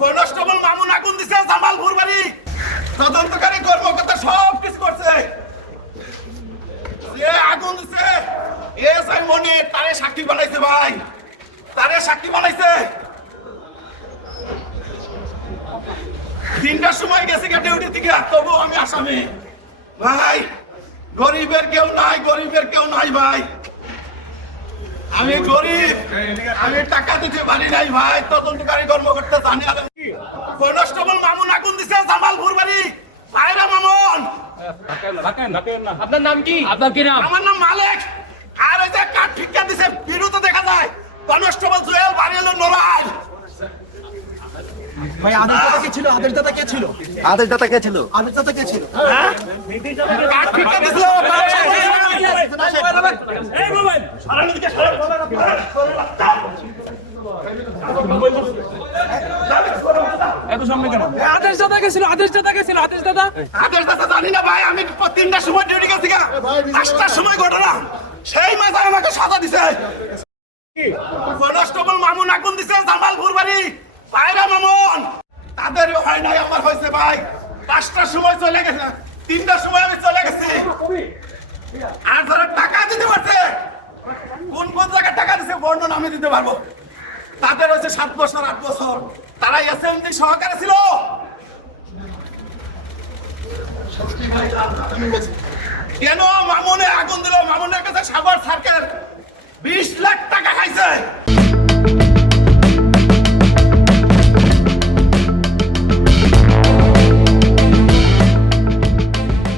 Constable Mamun আগুন দিছে জামালপুর বাড়ি তদন্তকারী কর্মকর্তা সব কিছু করছে। এ আগুন দিছে, এ সাই মনি, তারে সাক্ষী বানাইছে ভাই। তারে সাক্ষী বানাইছে। তিনটার সময় গেছে গা ডিউটি থেকে, তবু আমি আসামি। ভাই, গরিবের কেউ নাই, গরিবের কেউ নাই ভাই। আমি গরিব আমি টাকা দিতে পারি নাই ভাই। তদন্তকারী কর্মকর্তা জানি আর কনস্টেবল মামুন আগুন দিছে জামালপুর বাড়ি। ভাইরা মামুন। আপনার নাম কি? আপনার কি নাম? আমার নাম মালিক। আর এই যে কাঠ ঠিকা দিছে বিরুদ্ধে দেখা যায়। কনস্টেবল জুয়েল বাড়ি এলো নড়াই ভাই আদেশ দাতা কে ছিল? আদেশ দাতা কে ছিল? আদেশ দাতা কে ছিল? আদেশ দাতা কে ছিল? কাঠ ঠিকা দিছিল আদেশ তিনটার সময় ঘটনা। সেই মাথায় আমাকে সাজা দিছে। কনস্টেবল মামুন আগুন দিছে জামালপুর বাড়ি ভাইরা মামুন তাদের হয় নাই ভাই। পাঁচটার সময় চলে গেছে। তিনটার সময় আমি চলে গেছি আর যারা টাকা দিতে পারছে কোন কোন জায়গায় টাকা দিছে বর্ণন আমি দিতে পারব। তাদের হচ্ছে সাত বছর, আট বছর। তারা এসএমডি সহকারে ছিল। কেন মামুনে আগুন দিল? মামুনের কাছে সাগর সার্কেল বিশ লাখ টাকা খাইছে।